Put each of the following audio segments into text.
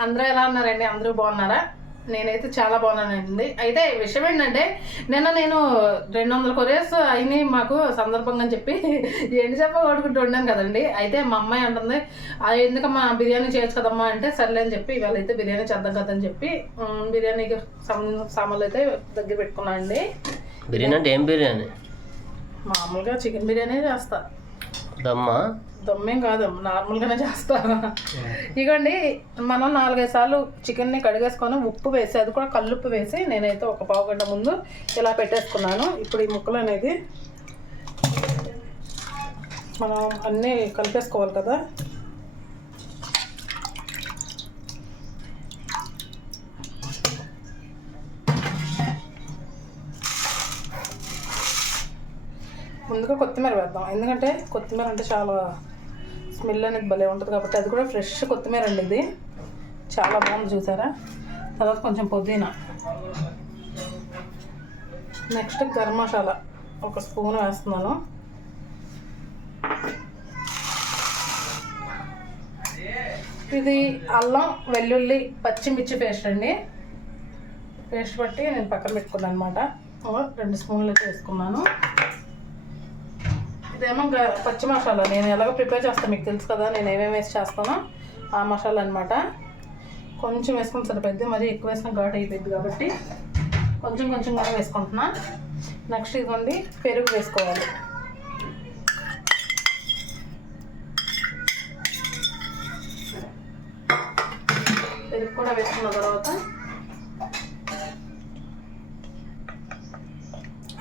అందరూ ఎలా ఉన్నారండి? అందరూ బాగున్నారా? నేనైతే చాలా బాగున్నానండి. అయితే విషయం ఏంటంటే నిన్న నేను రెండు వందల కొరియర్స్ అయినాయి మాకు సందర్భంగా అని చెప్పి ఎండు చెప్ప కొడుకుంటూ ఉన్నాను కదండి. అయితే మా అమ్మాయి అంటుంది "ఆ, ఎందుకమ్మా బిర్యానీ చేయొచ్చు కదమ్మా? అంటే సర్లే అని చెప్పి ఇవాళ అయితే బిర్యానీ చేద్దాం కదని చెప్పి బిర్యానీకి సామాన్లు అయితే దగ్గర పెట్టుకున్నాను అండి. బిర్యానీ అంటే ఏం బిర్యానీ? మామూలుగా చికెన్ బిర్యానీ చేస్తా. దమ్మా? దమ్మేం కాదు నార్మల్గానే చేస్తా ఇగోండి మనం నాలుగైదు సార్లు చికెన్ని కడిగేసుకొని ఉప్పు వేసి అది కూడా కల్లుప్పు వేసి నేనైతే ఒక పావు గంట ముందు ఇలా పెట్టేసుకున్నాను. ఇప్పుడు ఈ ముక్కలు అనేది మనం అన్నీ కలిపేసుకోవాలి కదా. ముందుగా కొత్తిమీర వేద్దాం. ఎందుకంటే కొత్తిమీర అంటే చాలా స్మెల్ అనేది భలే ఉంటుంది కాబట్టి అది కూడా ఫ్రెష్ కొత్తిమీర అండి ఇది. చాలా బాగుంది చూసారా? తర్వాత కొంచెం పుదీనా. నెక్స్ట్ గరం మసాలా. ఒక స్పూన్ వేస్తున్నాను. ఇది అల్లం వెల్లుల్లి పచ్చిమిర్చి పేస్ట్ అండి. పేస్ట్ బట్టి నేను పక్కన పెట్టుకున్నాను అనమాట రెండు స్పూన్లు వేసుకున్నాను ఇదేమో పచ్చి మసాలా. నేను ఎలాగో ప్రిపేర్ చేస్తాను మీకు తెలుసు కదా నేను ఏమేమి వేసి చేస్తానో ఆ మసాలా అనమాట కొంచెం వేసుకుని సరిపోద్ది మరి ఎక్కువ వేసిన ఘాట్ అయిపోయింది కాబట్టి కొంచెం కొంచెంగానే వేసుకుంటున్నా. నెక్స్ట్ ఇదిగోండి పెరుగు వేసుకోవాలి. పెరుగు కూడా వేసుకున్న తర్వాత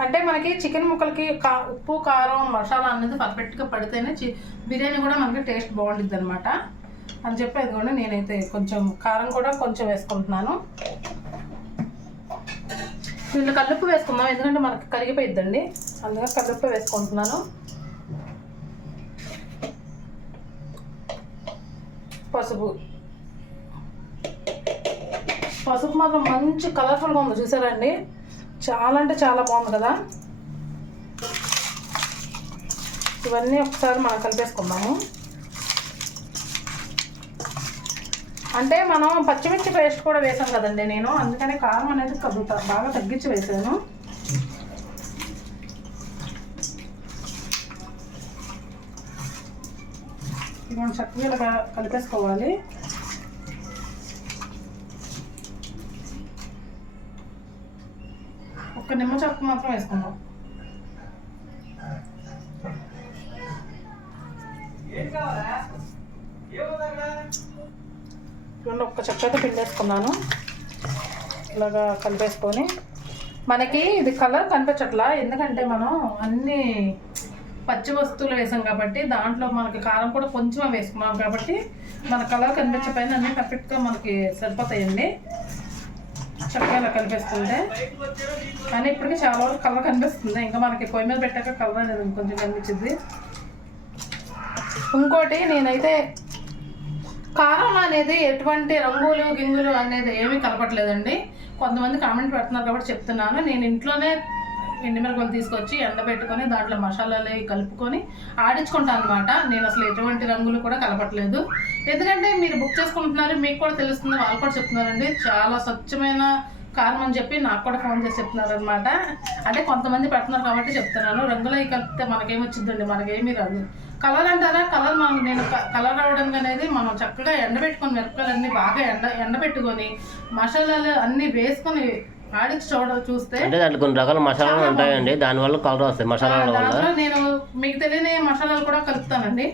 అంటే మనకి చికెన్ ముక్కలకి కా ఉప్పు కారం మసాలా అనేది పర్ఫెక్ట్గా పడితేనే చి బిర్యానీ కూడా మనకి టేస్ట్ బాగుంటుంది అనమాట అని చెప్పి అది కూడా నేనైతే కొంచెం కారం కూడా కొంచెం వేసుకుంటున్నాను. దీంట్లో కల్లుప్పు వేసుకుందాం ఎందుకంటే మనకి కరిగిపోయిద్దండి. అందుకని కల్లుప్పు వేసుకుంటున్నాను. పసుపు. పసుపు మాత్రం మంచి కలర్ఫుల్గా ఉంది చూసారా అండి? చాలా అంటే చాలా బాగుంది కదా. ఇవన్నీ ఒకసారి మనం కలిపేసుకుందాము. అంటే మనం పచ్చిమిర్చి పేస్ట్ కూడా వేసాం కదండి నేను అందుకనే కారం అనేది కొద్దిగా బాగా తగ్గించి వేసాను. ఇవన్నీ చక్కగా కలిపేసుకోవాలి ఒక్క నిమ్మ చెక్క మాత్రం వేసుకుందాం చూడండి ఒక్క చెక్క అయితే పిండేసుకున్నాను ఇలాగా కలిపేసుకొని మనకి ఇది కలర్ కనిపించట్లా ఎందుకంటే మనం అన్ని పచ్చి వస్తువులు వేసాం కాబట్టి దాంట్లో మనకి కారం కూడా కొంచెం వేసుకున్నాం కాబట్టి మన కలర్ కనిపించకపోయినా అన్నీ పర్ఫెక్ట్గా మనకి సరిపోతాయండి. చక్కగా ఇలా కలిపేసుకుంటే కానీ ఇప్పటికి చాలా వరకు కలర్ కనిపిస్తుంది. ఇంకా మనకి పొయ్యి మీద పెట్టాక కలర్ అనేది కొంచెం కనిపించింది. ఇంకోటి నేనైతే కారం అనేది ఎటువంటి రంగులు గింగులు అనేది ఏమీ కలపట్లేదండి కొంతమంది కామెంట్ పెడుతున్నారు కాబట్టి చెప్తున్నాను. నేను ఇంట్లోనే ఎండిమిరపలు తీసుకొచ్చి ఎండబెట్టుకొని దాంట్లో మసాలాలు కలుపుకొని ఆడించుకుంటాను అనమాట నేను అసలు ఎటువంటి రంగులు కూడా కలపట్లేదు ఎందుకంటే మీరు బుక్ చేసుకుంటున్నారు మీకు కూడా తెలుస్తుంది వాళ్ళు కూడా చెప్తున్నారండి. చాలా స్వచ్ఛమైన కారం అని చెప్పి నాకు కూడా ఫోన్ చేసి చెప్తున్నారు అనమాట అంటే కొంతమంది పెడుతున్నారు కాబట్టి చెప్తున్నాను. రంగులు అవి కలిపితే మనకేమొచ్చిందండి మనకేమీ రాదు. కలర్ అంటారా? కలర్ మనం నేను కలర్ రావడానికి అనేది మనం చక్కగా ఎండబెట్టుకొని మిరపకాయలన్నీ బాగా ఎండ ఎండబెట్టుకొని మసాలాలు అన్నీ వేసుకొని ఆడించి చూడ చూస్తే అంటే దాంట్లో కొన్ని రకాల మసాలాలు ఉంటాయండి. దానివల్ల కలర్ వస్తాయి మసాలాల వల్ల. నేను మీకు తెలియని మసాలాలు కూడా కలుపుతానండి.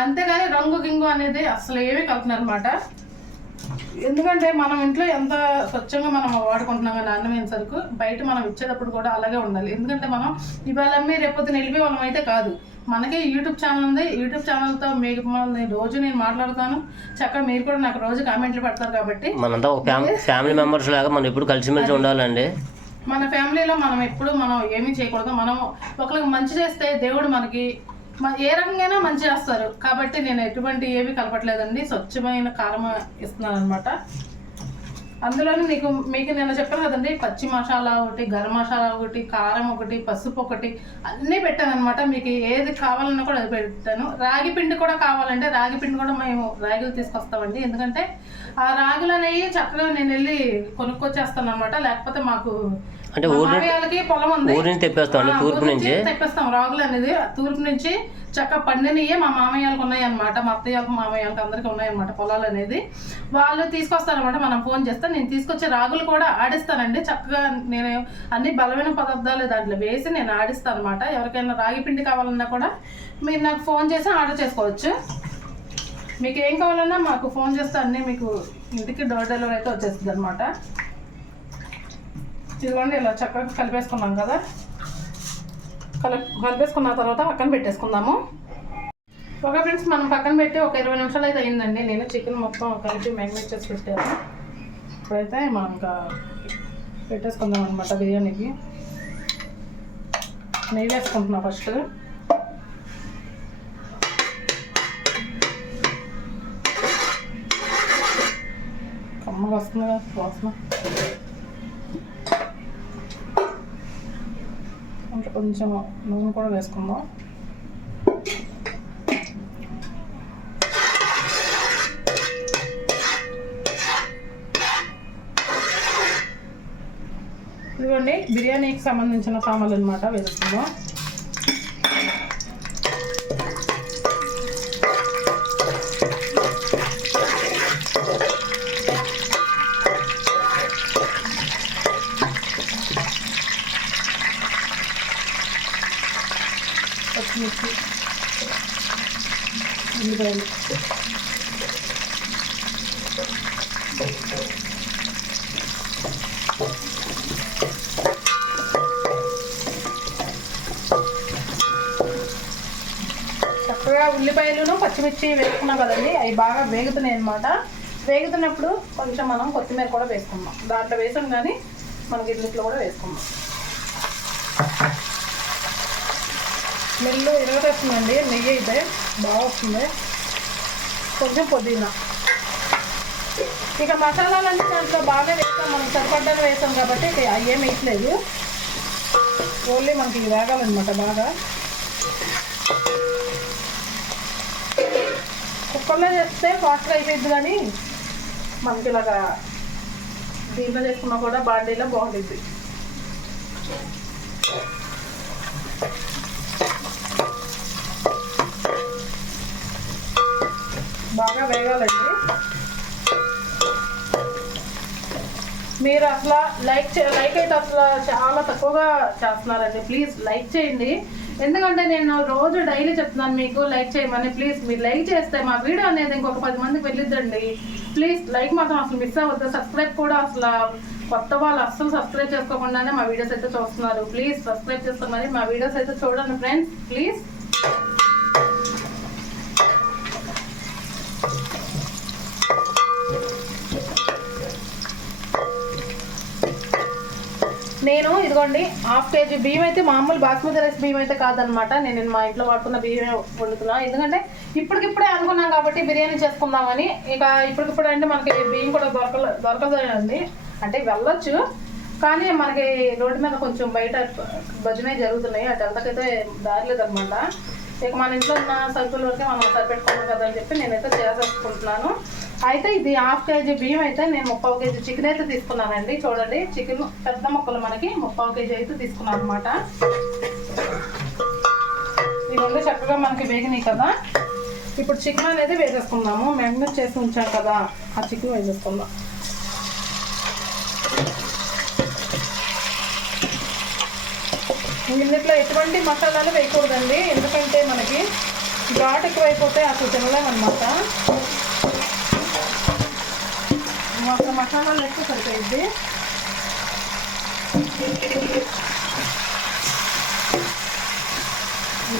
అంతేగాని రంగు గింగు అనేది అసలు ఏమీ కలుపునమాట ఎందుకంటే మనం ఇంట్లో ఎంత స్వచ్ఛంగా మనం వాడుకుంటున్నాం కానీ నాణ్యమైన సరుకు బయట మనం ఇచ్చేటప్పుడు కూడా అలాగే ఉండాలి. ఎందుకంటే మనం ఇవాళ అమ్మి రేపొద్దు నిలిపి వాళ్ళం అయితే కాదు. మనకి యూట్యూబ్ ఛానల్ ఉంది. యూట్యూబ్ ఛానల్తో మీకు రోజు నేను మాట్లాడుతాను. చక్కగా మీరు కూడా నాకు రోజు కామెంట్లు పెడతారు కాబట్టి. మనంతా ఒక ఫ్యామిలీ మెంబర్స్ లాగా మనం ఎప్పుడు కలిసిమెలిసి ఉండాలండి. మన ఫ్యామిలీలో మనం ఎప్పుడు మనం ఏమీ చేయకూడదు. మనం ఒకరికి మంచి చేస్తే దేవుడు మనకి ఏ రకంగా మంచి చేస్తారు. కాబట్టి నేను ఎటువంటి ఏవి కలపట్లేదండి. స్వచ్ఛమైన కారం ఇస్తున్నాను అనమాట అందులోనే నీకు మీకు నేను చెప్పాను కదండి పచ్చి మసాలా ఒకటి గరం మసాలా ఒకటి కారం ఒకటి పసుపు ఒకటి అన్నీ పెట్టాను అనమాట మీకు ఏది కావాలన్నా కూడా అది పెట్టాను రాగి పిండి కూడా కావాలంటే రాగి పిండి కూడా మేము రాగిలు తీసుకొస్తామండి. ఎందుకంటే ఆ రాగులు అనేవి చక్కగా నేను వెళ్ళి కొనుక్కొచ్చేస్తాను అనమాట లేకపోతే మాకు అంటే మా ఊరి మామయ్యలకి పొలం ఉంది. ఊరి నుంచి తెప్పేస్తాం అండి తూర్పు నుంచి. తెప్పిస్తాం రాగులు అనేది. తూర్పు నుంచి చక్క పండినయే మా మామయ్యలకు ఉన్నాయి అనమాట మా అత్తయ్యలకు మామయ్యలకు అందరికీ ఉన్నాయి అనమాట పొలాలు అనేది. వాళ్ళు తీసుకొస్తారనమాట మనం ఫోన్ చేస్తే. నేను తీసుకొచ్చే రాగులు కూడా ఆడిస్తానండి. చక్కగా నేను అన్ని బలమైన పదార్థాలు దాంట్లో వేసి నేను ఆడిస్తాను అనమాట ఎవరికైనా రాగి పిండి కావాలన్నా కూడా మీరు నాకు ఫోన్ చేసి ఆర్డర్ చేసుకోవచ్చు. మీకు ఏం కావాలన్నా మాకు ఫోన్ చేస్తే అన్నీ మీకు ఇంటికి డోర్ డెలివరీ అయితే వచ్చేస్తుంది అనమాట ఇదిగోండి ఇలా చక్కగా కలిపేసుకున్నాం కదా. కలి కలిపేసుకున్న తర్వాత పక్కన పెట్టేసుకుందాము. ఒక ఫ్రెండ్స్ మనం పక్కన పెట్టి ఒక ఇరవై నిమిషాలు అయితే అయిందండి. నేను చికెన్ మొత్తం కలిపి మ్యాగ్నేట్ చేసి పెట్టాను. ఇప్పుడైతే మనం ఇంకా పెట్టేసుకుందాం అనమాట బిర్యానీకి. నెయ్యి వేసుకుంటున్నా ఫస్ట్. కమ్మ వస్తుంది కదా వాసన ఇంకా కొంచెం నూనె కూడా వేసుకుందాం ఇదిగోండి బిర్యానీకి సంబంధించిన సామాన్లు అనమాట వేసుకుందాం పచ్చిమిర్చి ఉల్లిపాయలు చక్కగా ఉల్లిపాయలను పచ్చిమిర్చి వేసుకున్నాం కదండి అవి బాగా వేగుతున్నాయి అనమాట వేగుతున్నప్పుడు కొంచెం మనం కొత్తిమీర కూడా వేసుకుందాం. దాంట్లో వేసాం కానీ మనకి గిన్నెట్లో కూడా వేసుకుందాం. ఇరవై ఇరగటేస్తుందండి నెయ్యి అయితే బాగా వస్తుంది. కొంచెం పుదీనా. ఇక మసాలాలన్నీ దాంట్లో బాగా వేస్తాం మనం సరిపడ్డాలు వేస్తాం కాబట్టి ఇక అవి ఏం వేయట్లేదు. ఓన్లీ మనకి ఇవి వేగాలన్నమాట బాగా. కుక్కర్లో చేస్తే ఫాస్ట్గా అయిపోయింది కానీ మనకి ఇలాగా దీంట్లో చేసుకున్నా కూడా బాండీలో బాగుంటుంది బాగా వేగాలండి. మీరు అసలు లైక్ లైక్ అయితే అసలు చాలా తక్కువగా చేస్తున్నారండి. ప్లీజ్ లైక్ చేయండి. ఎందుకంటే నేను రోజు డైలీ చెప్తున్నాను మీకు లైక్ చేయమని ప్లీజ్ మీరు లైక్ చేస్తే మా వీడియో అనేది ఇంకొక పది మందికి వెళ్ళిద్దండి. ప్లీజ్ లైక్ మాత్రం అసలు మిస్ అవ్వద్దు. సబ్స్క్రైబ్ కూడా అసలు కొత్త వాళ్ళు అస్సలు సబ్స్క్రైబ్ చేసుకోకుండానే మా వీడియోస్ అయితే చూస్తున్నారు. ప్లీజ్ సబ్స్క్రైబ్ చేస్తామని మా వీడియోస్ అయితే చూడండి ఫ్రెండ్స్ ప్లీజ్ నేను ఇదిగోండి హాఫ్ కేజీ బియ్యం అయితే మామూలు బాస్మతి రైస్ బియ్యం అయితే కాదనమాట. నేను మా ఇంట్లో వాడుకున్న బియ్యమే వండుతున్నా. ఎందుకంటే ఇప్పటికిప్పుడే అనుకున్నాం కాబట్టి బిర్యానీ చేసుకుందామని. ఇక ఇప్పటికిప్పుడు అంటే మనకి బియ్యం కూడా దొరకలే దొరకదండి. అంటే వెళ్ళొచ్చు. కానీ మనకి రోడ్డు మీద కొంచెం బయట భజనే జరుగుతున్నాయి. అటు ఎంతకైతే దారి లేదనమాట. ఇక మన ఇంట్లో ఉన్న సరుకుల వరకే మనం సరిపెట్టుకోవాలి కదా అని చెప్పి నేనైతే చేసేసుకుంటున్నాను. అయితే ఇది హాఫ్ కేజీ బియ్యం అయితే నేను ముప్పావు కేజీ చికెన్ అయితే తీసుకున్నానండి. చూడండి చికెన్ పెద్ద ముక్కలు మనకి ముప్పావు కేజీ అయితే తీసుకున్నాను అనమాట ఇవన్నీ చక్కగా మనకి వేగినాయి కదా. ఇప్పుడు చికెన్ అనేది వేసేసుకుందాము. మ్యాగ్నెట్ చేసి ఉంచాం కదా ఆ చికెన్ వేసేసుకుందాం. ఇందులో ఎటువంటి మసాలాలు వేయకూడదండి. ఎందుకంటే మనకి ఘాట్ ఎక్కువైపోతే అసలు తినలేమన్నమాట. అసలు మసాలా ఎక్కువ సరిపోయింది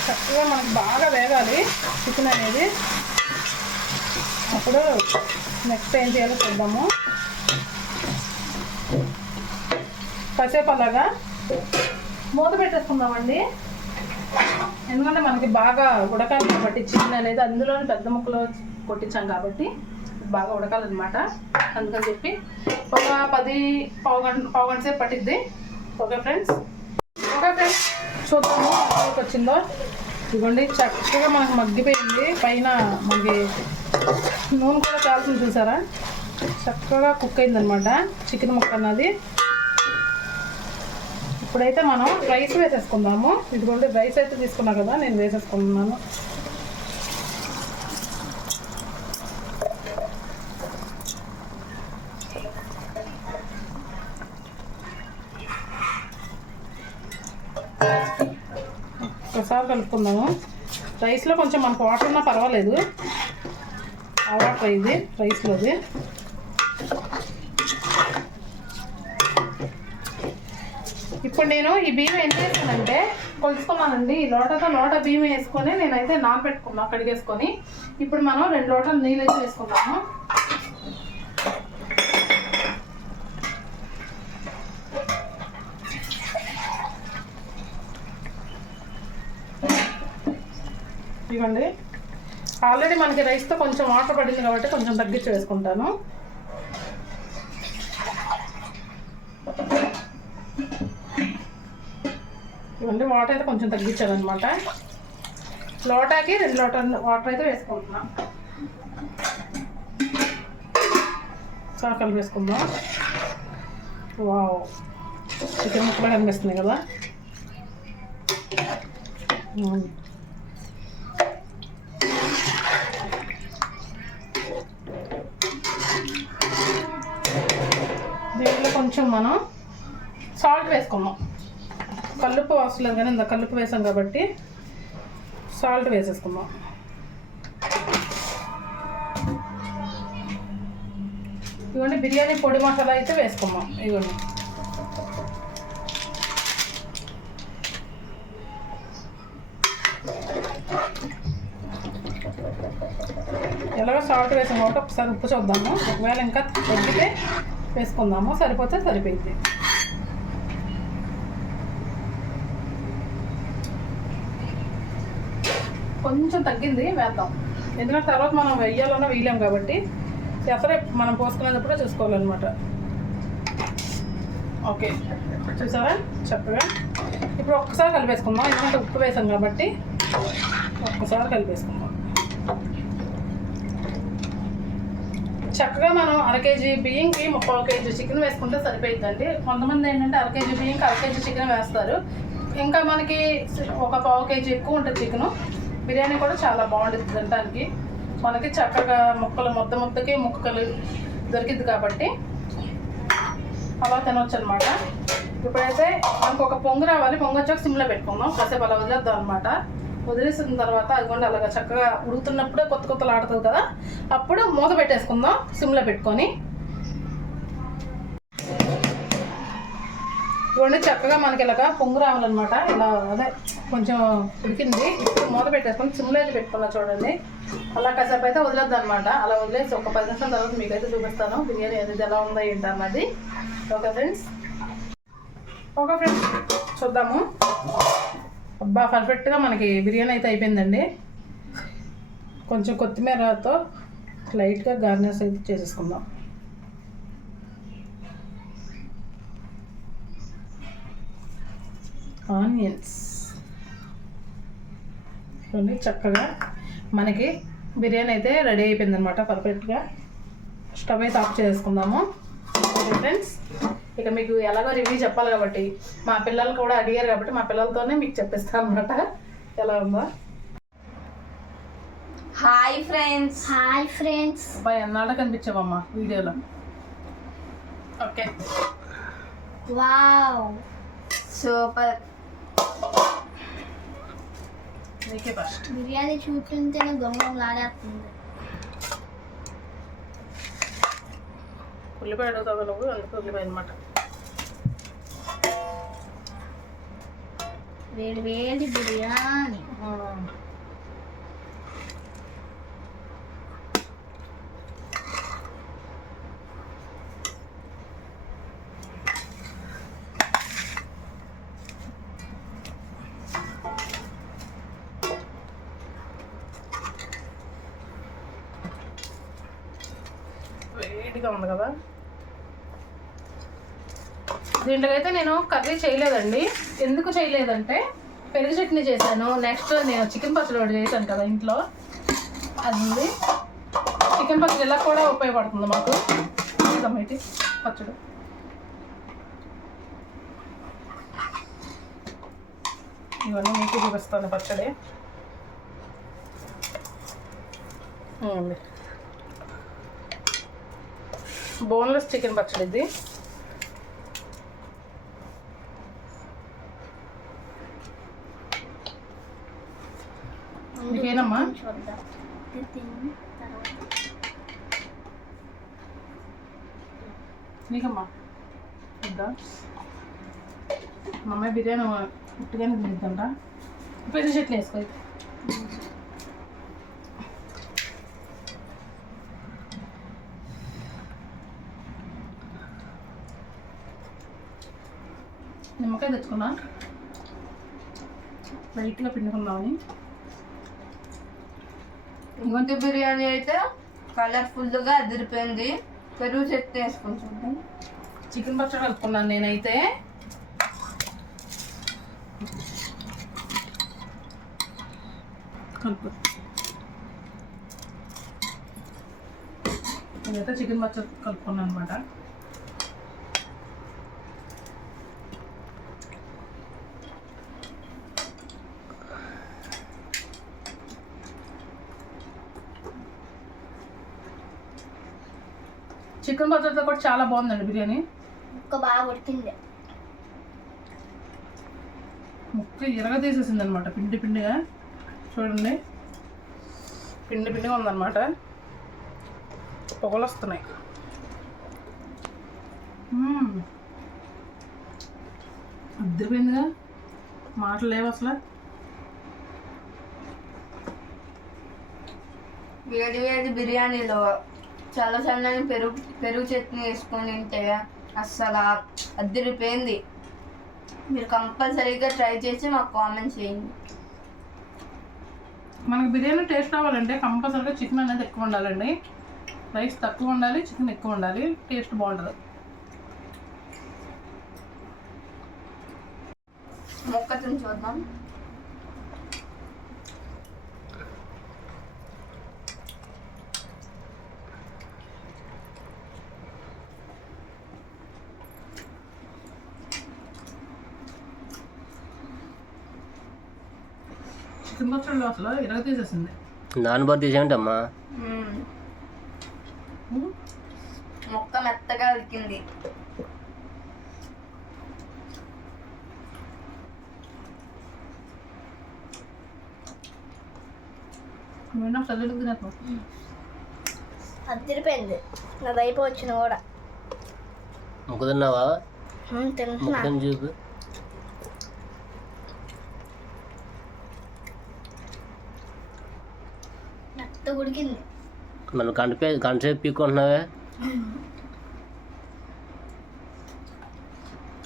చక్కగా మనకు బాగా వేగాలి చికెన్ అనేది. అప్పుడు నెక్స్ట్ ఏం చేయాలో చూద్దాము. కాసేపు అలాగా మూత పెట్టేసుకుందామండి. ఎందుకంటే మనకి బాగా ఉడకాలి కాబట్టి చికెన్ అనేది అందులోనే పెద్ద ముక్కలు కొట్టించాం కాబట్టి బాగా ఉడకాలన్నమాట. అందుకని చెప్పి ఒక పది పావు గంట పావు గంట సేపు పట్టిద్ది. Okay friends? ఓకే ఫ్రెండ్స్ చూద్దాము వచ్చిందో. ఇదిగోండి చక్కగా మనకు మగ్గిపోయింది. పైన మనకి నూనె కూడా కాల్సింది చూసారా? చక్కగా కుక్ అయిందనమాట చికెన్ ముక్క అన్నది. ఇప్పుడైతే మనం రైస్ వేసేసుకుందాము. ఇదిగోండి రైస్ అయితే తీసుకున్నా కదా నేను వేసేసుకుంటున్నాను ఒకసారి కలుపుకుందాము రైస్లో కొంచెం మనకు వాటర్ ఉన్నా పర్వాలేదు. ఆ వాటర్ ఇది రైస్లోది ఇప్పుడు నేను ఈ బియ్యం ఏం చేస్తానంటే కొలుసుకున్నానండి ఈ లోటతో లోట బియ్యం వేసుకొని నేనైతే నానబెట్టుకున్నా కడిగేసుకొని. ఇప్పుడు మనం రెండు లోటలు నీళ్ళు వేసి వేసుకున్నాము ఇవ్వండి. ఆల్రెడీ మనకి రైస్తో కొంచెం వాటర్ పడింది కాబట్టి కొంచెం తగ్గించి వేసుకుంటాను. ఇవన్నీ వాటర్ అయితే కొంచెం తగ్గించాను అనమాట లోటాకి రెండు లోటల్ వాటర్ అయితే వేసుకుంటున్నాం. చాలా వేసుకుందాం. వావ్ చికెన్ ముక్కలు కనిపిస్తున్నాయి కదా? Hmm మ్మ్. దీంట్లో కొంచెం మనం సాల్ట్ వేసుకున్నాం కల్లుప్పు అవసరం కానీ ఇంత కల్లుపు వేసాం కాబట్టి సాల్ట్ వేసేసుకుందాం. ఇవన్నీ బిర్యానీ పొడి మసాలా అయితే వేసుకుందాం. ఇవన్నీ ఎలాగో సాల్ట్ వేసాం కాబట్టి ఒకసారి ఉప్పు చూద్దాము. ఒకవేళ ఇంకా తగ్గితే వేసుకుందాము సరిపోతే సరిపోయింది. కొంచెం తగ్గింది వేద్దాం. ఎందుకంటే తర్వాత మనం వెయ్యాలన్నా వేయలేం కాబట్టి. ఎసరే మనం పోసుకునేటప్పుడే చూసుకోవాలన్నమాట. ఓకే. చూసారా? చక్కగా. ఇప్పుడు ఒక్కసారి కలిపేసుకుందాం ఎందుకంటే ఉప్పు వేసాం కాబట్టి ఒక్కసారి కలిపేసుకుందాం. చక్కగా మనం అరకేజీ బియ్యంకి ముప్పై కేజీ చికెన్ వేసుకుంటే సరిపోయిద్దండి. కొంతమంది ఏంటంటే అరకేజీ బియ్యంకి అరకేజీ చికెన్ వేస్తారు. ఇంకా మనకి ఒక పావు కేజీ ఎక్కువ ఉంటుంది చికెను. బిర్యానీ కూడా చాలా బాగుంటుంది తినడానికి మనకి చక్కగా ముక్కలు ముద్ద ముద్దకి ముక్కలు దొరికింది కాబట్టి అలా తినొచ్చు అనమాట ఇప్పుడైతే మనకు ఒక పొంగు రావాలి. పొంగు వచ్చాక సిమ్లో పెట్టుకుందాం. కాసేపు అలా వదిలేద్దాం అనమాట వదిలేసిన తర్వాత అదిగోండి అలాగా చక్కగా ఉడుకుతున్నప్పుడే కొత్త కొత్తలు ఆడుతుంది కదా అప్పుడు మూత పెట్టేసుకుందాం సిమ్లో పెట్టుకొని. ఇవన్నీ చక్కగా మనకి ఇలాగా పొంగు రావాలన్నమాట. ఇలా అదే కొంచెం ఉడికింది. ఇప్పుడు మూత పెట్టేసుకొని సిమ్లో అయితే పెట్టుకున్నా చూడండి. అలా కాసేపు అయితే వదిలేద్దు అనమాట అలా వదిలేసి ఒక పది నిమిషాల తర్వాత మీకైతే చూపిస్తాను బిర్యానీ అనేది ఎలా ఉందో ఏంటి అన్నది. Okay friends. ఓకే ఫ్రెండ్స్ చూద్దాము. అబ్బా పర్ఫెక్ట్గా మనకి బిర్యానీ అయితే అయిపోయిందండి. కొంచెం కొత్తిమీరతో లైట్గా గార్నిష్ అయితే చేసేసుకుందాం. ఆనియన్స్. చూడండి చక్కగా మనకి బిర్యానీ అయితే రెడీ అయిపోయింది అనమాట పర్ఫెక్ట్గా స్టవ్ అయితే ఆఫ్ చేసుకుందాము ఫ్రెండ్స్ ఇక మీకు ఎలాగో రివ్యూ చెప్పాలి కాబట్టి మా పిల్లలు కూడా అడిగారు కాబట్టి మా పిల్లలతోనే మీకు చెప్పిస్తాను అనమాట ఎలా ఉందో? హాయ్ ఫ్రెండ్స్ హాయ్ ఫ్రెండ్స్ అబ్బాయి ఎన్నాళ్ళ కనిపించావమ్మా వీడియోలో? ఓకే. వావ్ సూపర్ నీకే ఫస్ట్ బిర్యానీ చూస్తుంటేనే గొంగం లాడేస్తుంది ఉల్లిపాయ అడుగుతావు నువ్వు అందుకే ఉల్లిపాయ అనమాట వేడి వేడి బిర్యానీ. వేడిగా ఉంది కదా. దీంట్లో అయితే నేను కర్రీ చేయలేదండి. ఎందుకు చేయలేదంటే పెరుగు చట్నీ చేశాను. నెక్స్ట్ నేను చికెన్ పచ్చడి ఒకటి చేశాను కదా ఇంట్లో. అది ఉంది చికెన్ పచ్చడి ఇలా కూడా ఉపయోగపడుతుంది మాకు? టమాటి పచ్చడి. ఇవన్నీ మీకు చూపిస్తాను పచ్చడి. బోన్లెస్ చికెన్ పచ్చడి ఇది. ఇంకేనమ్మా? నీకమ్మా? వద్దా? మా అమ్మాయి బిర్యానీ ఉట్టుగానే తింటుందా? పెద్ద చెట్లు వేసుకో. నిమ్మకాయ తెచ్చుకున్నా. లైట్గా పిండుకుందామని. గుంటి బిర్యానీ అయితే కలర్ఫుల్గా అదిరిపోయింది. పెరుగు చట్నీ వేసుకొని చూద్దాం. చికెన్ పచ్చడి కలుపుకున్నాను నేనైతే. కలుపు. నేనైతే చికెన్ పచ్చడి కలుపుకున్నాను అనమాట చికెన్ పచ్చడితో కూడా చాలా బాగుందండి బిర్యానీ. ఒక్క బాగా ఉడికింది. ముక్క ఎరగ తీసేసింది అనమాట పిండి పిండిగా. చూడండి. పిండి పిండిగా ఉందన్నమాట పొగలు వస్తున్నాయి. అద్దరిపోయిందిగా. మాటలు లేవు అసలు. వేడి వేడి బిర్యానీలో చాలా సన్నని పెరుగు పెరుగు చట్నీ వేసుకొని తింటే అస్సలు అద్దరిపోయింది మీరు కంపల్సరీగా ట్రై చేసి మాకు కామెంట్ చేయండి. మనకి బిర్యానీ టేస్ట్ అవ్వాలంటే కంపల్సరీగా చికెన్ అనేది ఎక్కువ ఉండాలండి. రైస్ తక్కువ ఉండాలి చికెన్ ఎక్కువ ఉండాలి టేస్ట్ బాగుంటుంది మొక్క తిని చూద్దాం. పచ్చడిలో అసలు ఎరగ తీసేసింది. తీసేయంటమ్మా. మొక్క మెత్తగా ఉడికింది. నువ్వు చదువులు తినేస్తావు అదిరిపోయింది నా వైపు వచ్చిన కూడా. ముక్క తిన్నావా? ఉమ్, తింటున్నా ముక్కని చూపు. మెత్త ఉడికింది. మనం గంట పే గంట సేపు పీక్కుంటున్నావే?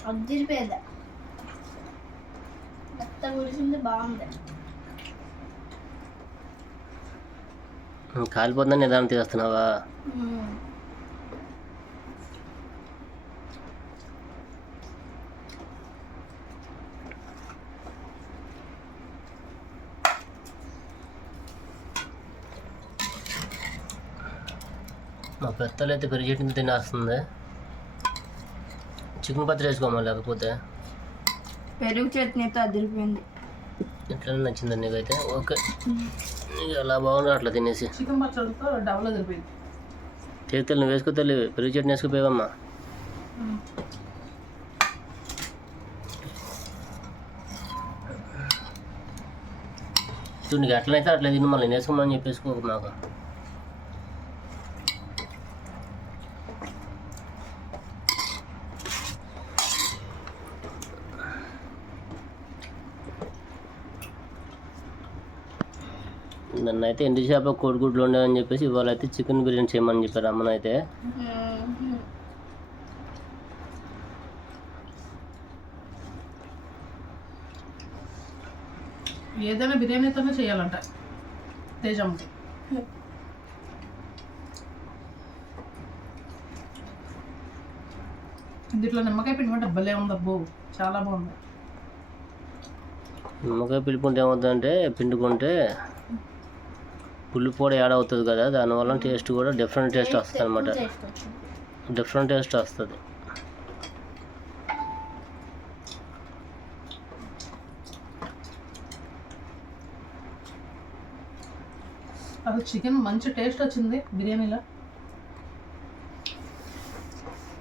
అదిరిపోయింది. మెత్త ఉడికింది బాగుంది. కాలిపోతుందని నిదానం తీస్తున్నావా మా పెద్దలు అయితే పెరిగి చెట్టు తినేస్తుంది చికెన్ పచ్చడి వేసుకోమా లేకపోతే? పెరుగు చట్నీతో అదిరిపోయింది. ఎట్లా నచ్చింది నీకైతే? ఓకే. నీకు ఎలా బాగుందో అట్లా తినేసి. చికెన్ పచ్చడితో డబల్ అదిరిపోయింది. చేతులు నువ్వు వేసుకో తెలివి పెరుగు చట్నీ వేసుకుపోయావమ్మా. చూడు నీకు ఎట్లనైతే అట్లా తిని మళ్ళీ వేసుకోమని చెప్పేసుకోకు నాకు. నన్ను అయితే ఎండు చేప కోడిగుడ్లు ఉండేవని చెప్పేసి ఇవాళ అయితే చికెన్ బిర్యానీ చేయమని చెప్పారు అమ్మనైతే. మ్మ్. ఏదైనా బిర్యానీతోనే చేయాలంట. తేజమ్మకి దీంట్లో నిమ్మకాయ పిండి భలే ఉంది అబ్బో. చాలా బాగుంది. నిమ్మకాయ పిలుపుంటే ఏమవుతుందంటే పిండుకుంటే కూడా యాడ్ అవుతుంది కదా దానివల్ల టేస్ట్ కూడా డిఫరెంట్ టేస్ట్ వస్తుంది అనమాట డిఫరెంట్ టేస్ట్ వస్తుంది. అసలు చికెన్ మంచి టేస్ట్ వచ్చింది బిర్యానీలో.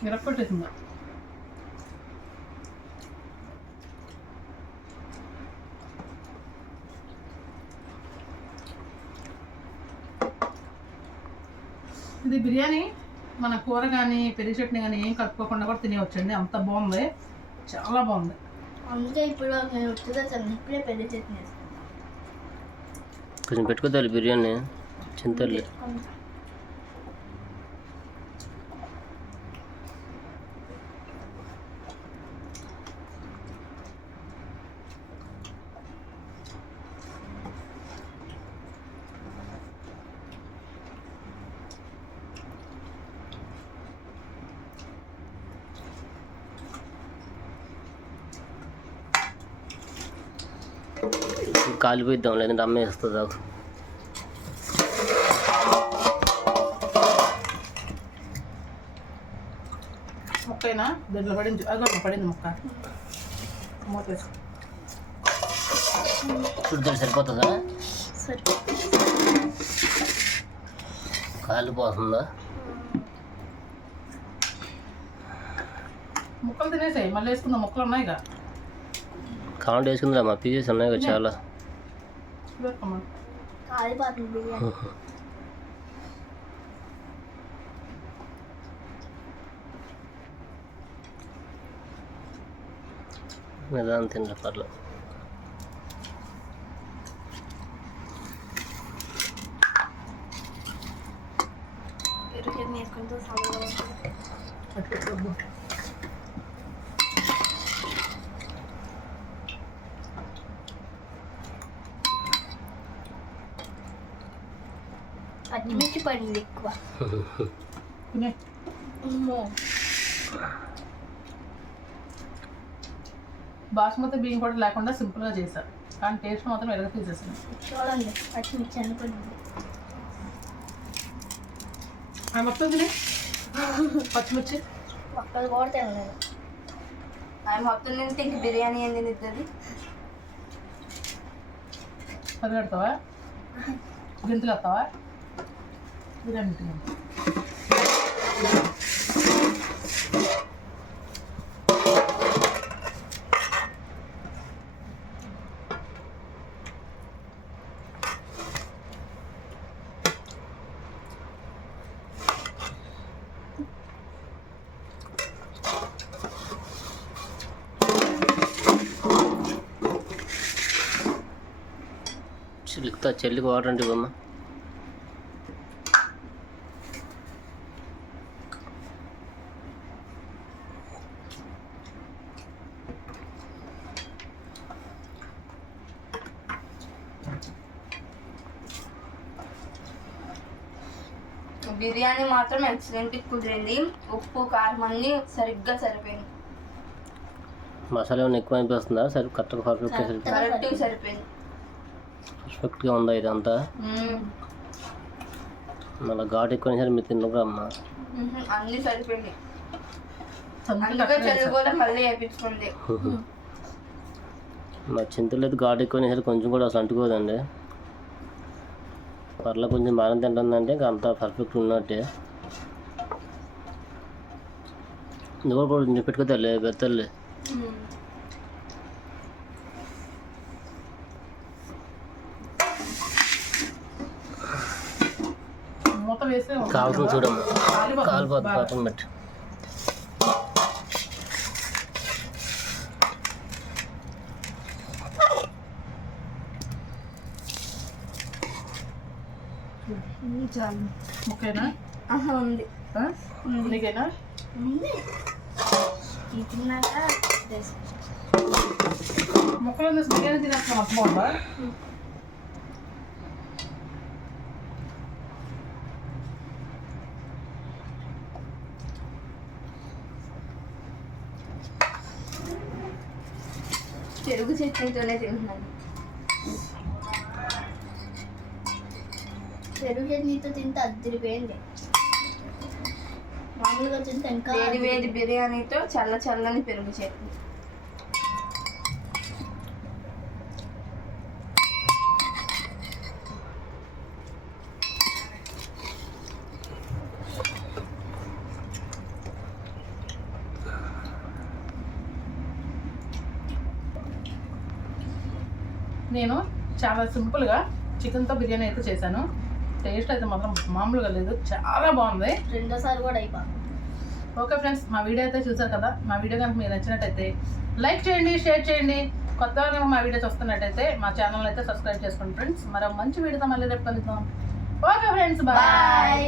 మిరప్పట్టేసింది ఇది బిర్యానీ మన కూర కానీ పెరుగు చట్నీ కానీ ఏం కలుపుకోకుండా కూడా తినేవచ్చండి అంత బాగుంది. చాలా బాగుంది. అందుకే ఇప్పుడు నేను వచ్చేదా ఇప్పుడే పెళ్ళి చట్నీ కొంచెం పెట్టుకోవాలి బిర్యానీ. చింతల్లి కాలిపోయిద్దాం లేదంటే అమ్మే వేస్తుంది నాకు ముక్కైనా? దీంట్లో పడింది. అదో పడింది ముక్క. మూత సరిపోతుందా? సరే కాలిపోతుందా ముక్కలు తినేసాయి. మళ్ళీ వేసుకుందాం. ముక్కలు ఉన్నాయి ఇక కాంట్ వేసుకుందిరా మా పీసెస్ ఉన్నాయి కదా చాలా. వేసుకోమ్మా. కాలిపోతుంది బిర్యానీ నిదానం తింటే పర్లేదు పెరుగు చట్నీ వేసుకుంటూ చల్లగా ఉంటుంది పట్టుకోవద్దు. పచ్చిమిర్చి పడింది ఎక్కువ తినే అమ్మో బాస్మతి బియ్యం కూడా లేకుండా సింపుల్గా చేశారు. కానీ టేస్ట్ మాత్రం ఎలాగ తీసేసింది. చూడండి పచ్చిమిర్చి అనుకుంటుంది ఆ మొత్తం తినే? పచ్చిమిర్చి? ఒక్కలు కూడా తినలేదు. ఆయన మొత్తం తింటే ఇంక బిర్యానీ ఏం తింటుంది పరిగెడతావా గింతలు వస్తావా? బిర్యానీ చిలుకుతా చెల్లికి వాటర్ అంటే ఇవ్వమ్మా. బిర్యానీ మాత్రం ఎక్సలెంట్ కుదిరింది. ఉప్పు కారం అన్నీ సరిగ్గా సరిపోయింది. మసాలా ఏమైనా ఎక్కువ అనిపిస్తుందా? సరే కరెక్ట్గా పర్ఫెక్ట్గా సరి కరెక్ట్గా సరిపోయింది. పర్ఫెక్ట్గా ఉందా ఇదంతా. మళ్ళీ ఘాటు ఎక్కువ సరే మీరు తిన్నగా అమ్మా. మ్మ్. అన్నీ సరిపోయింది మా చింతలు అయితే ఘాటు ఎక్కువ సరే కొంచెం కూడా అసలు అంటుకోదండి. పర్ల కొంచెం బాగా తింటుందంటే ఇంకా అంతా పర్ఫెక్ట్ ఉన్నట్టే. నువ్వు కూడా పెట్టుకోతలే బెత్తలే కావాల్సిన చూడమ్మా కాలిపోతుంది. పక్కన పెట్టి. ఆహా, ఉంది? నీకేనా? ఉంది. ముక్కలు బిర్యానీ మొత్తం బాగుందా? పెరుగు చట్నీతోనే తింటున్నాను. పెరుగు చట్నీతో తింటే అద్దరిపోయింది మామూలుగా తింటే ఇంకా వేడి వేడి బిర్యానీతో చల్ల చల్లని పెరుగు చట్నీ నేను చాలా సింపుల్గా చికెన్తో బిర్యానీ అయితే చేశాను. టేస్ట్ అయితే మాత్రం మామూలుగా లేదు చాలా బాగుంది. రెండోసారి కూడా అయిపో ఓకే ఫ్రెండ్స్ మా వీడియో అయితే చూసారు కదా మా వీడియో కనుక మీకు నచ్చినట్టయితే లైక్ చేయండి షేర్ చేయండి. కొత్తగా కనుక మా వీడియో చూస్తున్నట్టయితే మా ఛానల్ అయితే సబ్స్క్రైబ్ చేసుకోండి ఫ్రెండ్స్. మరో మంచి వీడియోతో మళ్ళీ రేపు కలుద్దాం. Okay friends bye.